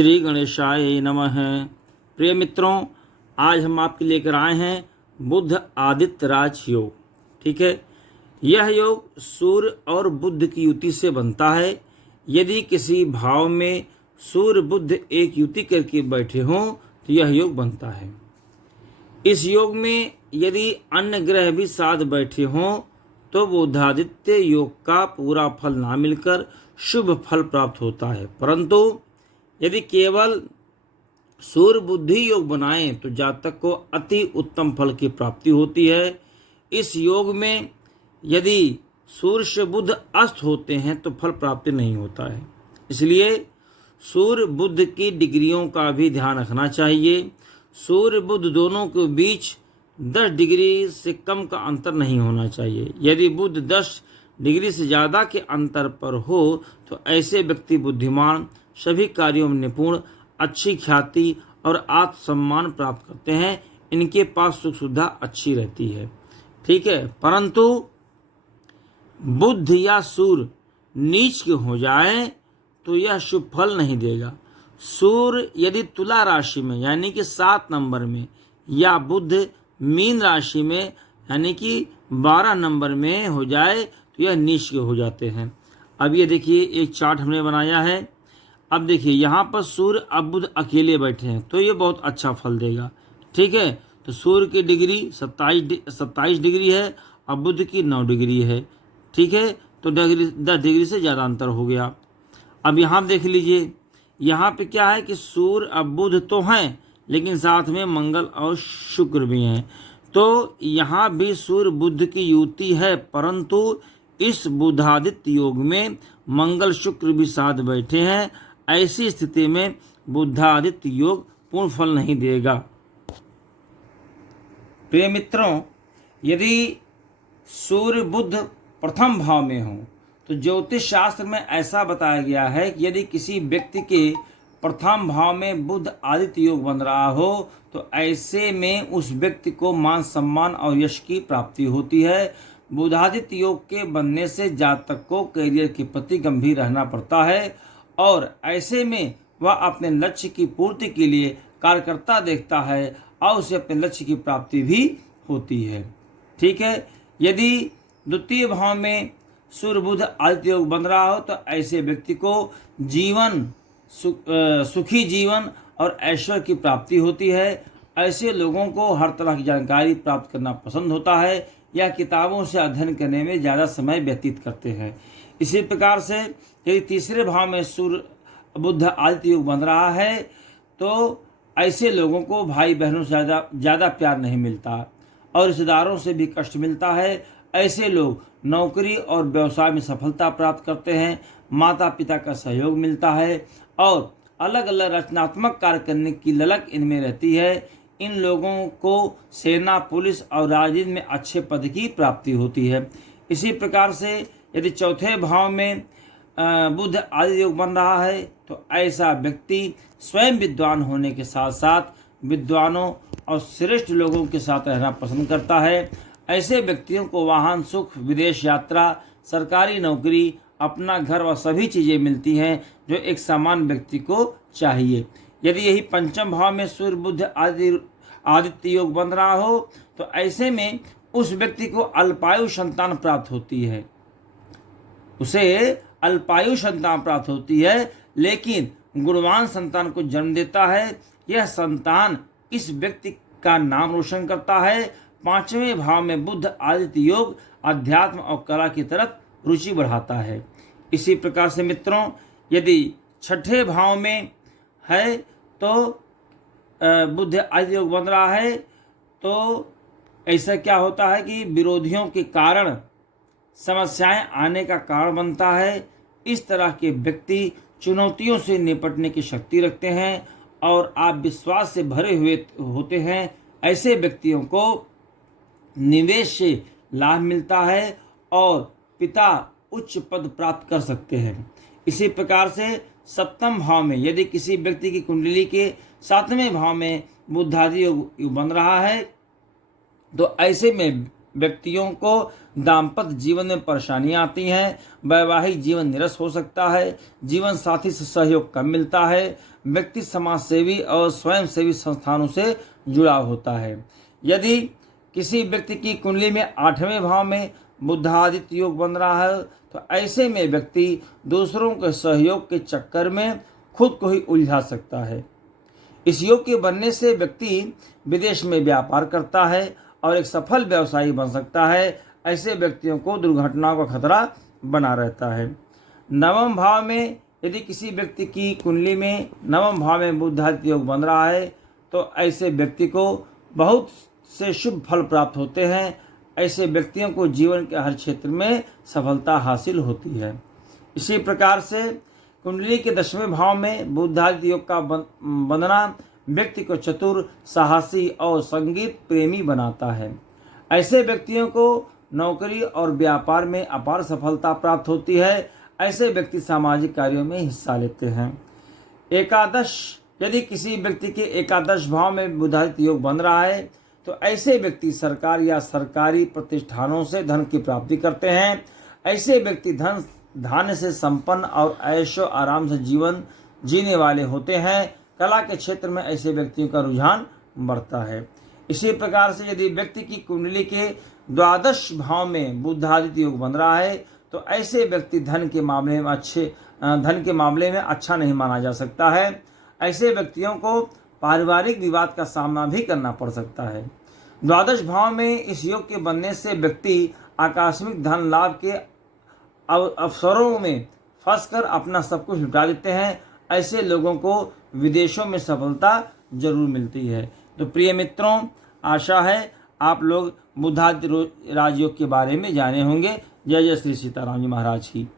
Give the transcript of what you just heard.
श्री गणेशाय नमः। प्रिय मित्रों, आज हम आपके लेकर आए हैं बुध आदित्य राज योग। ठीक है, यह योग सूर्य और बुध की युति से बनता है। यदि किसी भाव में सूर्य बुध एक युति करके बैठे हों तो यह योग बनता है। इस योग में यदि अन्य ग्रह भी साथ बैठे हों तो बुधादित्य योग का पूरा फल ना मिलकर शुभ फल प्राप्त होता है, परंतु यदि केवल सूर्य बुद्धि योग बनाएं तो जातक को अति उत्तम फल की प्राप्ति होती है। इस योग में यदि सूर्य से बुध अस्त होते हैं तो फल प्राप्ति नहीं होता है। इसलिए सूर्य बुध की डिग्रियों का भी ध्यान रखना चाहिए। सूर्य बुध दोनों के बीच 10 डिग्री से कम का अंतर नहीं होना चाहिए। यदि बुध 10 डिग्री से ज़्यादा के अंतर पर हो तो ऐसे व्यक्ति बुद्धिमान, सभी कार्यों में निपुण, अच्छी ख्याति और आत्मसम्मान प्राप्त करते हैं। इनके पास सुख सुविधा अच्छी रहती है। ठीक है, परंतु बुध या सूर्य नीच के हो जाए तो यह शुभ फल नहीं देगा। सूर्य यदि तुला राशि में यानी कि 7 नंबर में या बुध मीन राशि में यानी कि 12 नंबर में हो जाए तो यह नीच के हो जाते हैं। अब ये देखिए, एक चार्ट हमने बनाया है। अब देखिए, यहाँ पर सूर्य अब बुध अकेले बैठे हैं तो ये बहुत अच्छा फल देगा। ठीक है, तो सूर्य की डिग्री 27 डिग्री है और बुध की 9 डिग्री है। ठीक है, तो 10 डिग्री से ज़्यादा अंतर हो गया। अब यहाँ देख लीजिए, यहाँ पे क्या है कि सूर्य अब बुध तो हैं लेकिन साथ में मंगल और शुक्र भी हैं। तो यहाँ भी सूर्य बुध की युति है, परंतु इस बुधादित्य योग में मंगल शुक्र भी साथ बैठे हैं। ऐसी स्थिति में बुधादित्य योग पूर्ण फल नहीं देगा। प्रिय मित्रों, यदि सूर्य बुध प्रथम भाव में हो तो ज्योतिष शास्त्र में ऐसा बताया गया है कि यदि किसी व्यक्ति के प्रथम भाव में बुध आदित्य योग बन रहा हो तो ऐसे में उस व्यक्ति को मान सम्मान और यश की प्राप्ति होती है। बुधादित्य योग के बनने से जातक को करियर के प्रति गंभीर रहना पड़ता है और ऐसे में वह अपने लक्ष्य की पूर्ति के लिए कार्यकर्ता देखता है और उसे अपने लक्ष्य की प्राप्ति भी होती है। ठीक है, यदि द्वितीय भाव में सूर्य बुध आदित्य योग बन रहा हो तो ऐसे व्यक्ति को सुखी जीवन और ऐश्वर्य की प्राप्ति होती है। ऐसे लोगों को हर तरह की जानकारी प्राप्त करना पसंद होता है या किताबों से अध्ययन करने में ज़्यादा समय व्यतीत करते हैं। इसी प्रकार से यदि तीसरे भाव में सूर्य बुध आदित्य योग बन रहा है तो ऐसे लोगों को भाई बहनों से ज़्यादा प्यार नहीं मिलता और रिश्तेदारों से भी कष्ट मिलता है। ऐसे लोग नौकरी और व्यवसाय में सफलता प्राप्त करते हैं, माता पिता का सहयोग मिलता है और अलग अलग रचनात्मक कार्य करने की ललक इनमें रहती है। इन लोगों को सेना, पुलिस और राजनीति में अच्छे पद की प्राप्ति होती है। इसी प्रकार से यदि चौथे भाव में बुध आदित्य योग बन रहा है तो ऐसा व्यक्ति स्वयं विद्वान होने के साथ साथ विद्वानों और श्रेष्ठ लोगों के साथ रहना पसंद करता है। ऐसे व्यक्तियों को वाहन सुख, विदेश यात्रा, सरकारी नौकरी, अपना घर व सभी चीज़ें मिलती हैं जो एक सामान्य व्यक्ति को चाहिए। यदि यही पंचम भाव में सूर्य बुध आदित्य योग बन रहा हो तो ऐसे में उस व्यक्ति को अल्पायु संतान प्राप्त होती है। उसे अल्पायु संतान प्राप्त होती है लेकिन गुणवान संतान को जन्म देता है। यह संतान इस व्यक्ति का नाम रोशन करता है। 5वें भाव में बुध आदित्य योग अध्यात्म और कला की तरफ रुचि बढ़ाता है। इसी प्रकार से मित्रों, यदि 6ठे भाव में है तो बुध आदित्य योग बन रहा है तो ऐसा क्या होता है कि विरोधियों के कारण समस्याएं आने का कारण बनता है। इस तरह के व्यक्ति चुनौतियों से निपटने की शक्ति रखते हैं और आप विश्वास से भरे हुए होते हैं। ऐसे व्यक्तियों को निवेश से लाभ मिलता है और पिता उच्च पद प्राप्त कर सकते हैं। इसी प्रकार से 7वें भाव में यदि किसी व्यक्ति की कुंडली के 7वें भाव में बुध आदित्य योग बन रहा है तो ऐसे में व्यक्तियों को दाम्पत्य जीवन में परेशानियां आती हैं, वैवाहिक जीवन नीरस हो सकता है, जीवन साथी से सहयोग कम मिलता है, व्यक्ति समाज सेवी और स्वयंसेवी संस्थानों से जुड़ा होता है। यदि किसी व्यक्ति की कुंडली में 8वें भाव में बुधादित्य योग बन रहा है तो ऐसे में व्यक्ति दूसरों के सहयोग के चक्कर में खुद को ही उलझा सकता है। इस योग के बनने से व्यक्ति विदेश में व्यापार करता है और एक सफल व्यवसायी बन सकता है। ऐसे व्यक्तियों को दुर्घटनाओं का खतरा बना रहता है। 9वें भाव में यदि किसी व्यक्ति की कुंडली में 9वें भाव में बुधादित्य योग बन रहा है तो ऐसे व्यक्ति को बहुत से शुभ फल प्राप्त होते हैं। ऐसे व्यक्तियों को जीवन के हर क्षेत्र में सफलता हासिल होती है। इसी प्रकार से कुंडली के 10वें भाव में बुधादित्य योग का बनना व्यक्ति को चतुर, साहसी और संगीत प्रेमी बनाता है। ऐसे व्यक्तियों को नौकरी और व्यापार में अपार सफलता प्राप्त होती है। ऐसे व्यक्ति सामाजिक कार्यों में हिस्सा लेते हैं। एकादश यदि किसी व्यक्ति के एकादश भाव में बुधादित्य योग बन रहा है तो ऐसे व्यक्ति सरकार या सरकारी प्रतिष्ठानों से धन की प्राप्ति करते हैं। ऐसे व्यक्ति धान्य से संपन्न और ऐशो आराम से जीवन जीने वाले होते हैं। कला के क्षेत्र में ऐसे व्यक्तियों का रुझान बढ़ता है। इसी प्रकार से यदि व्यक्ति की कुंडली के 12 भाव में बुधादित्य योग बन रहा है तो ऐसे व्यक्ति धन के मामले में अच्छा नहीं माना जा सकता है। ऐसे व्यक्तियों को पारिवारिक विवाद का सामना भी करना पड़ सकता है। 12 भाव में इस योग के बनने से व्यक्ति आकस्मिक धन लाभ के अवसरों में फंसकर अपना सब कुछ लुटा देते हैं। ऐसे लोगों को विदेशों में सफलता जरूर मिलती है। तो प्रिय मित्रों, आशा है आप लोग बुधादित्य राजयोग के बारे में जाने होंगे। जय जय श्री सीताराम जी महाराज की।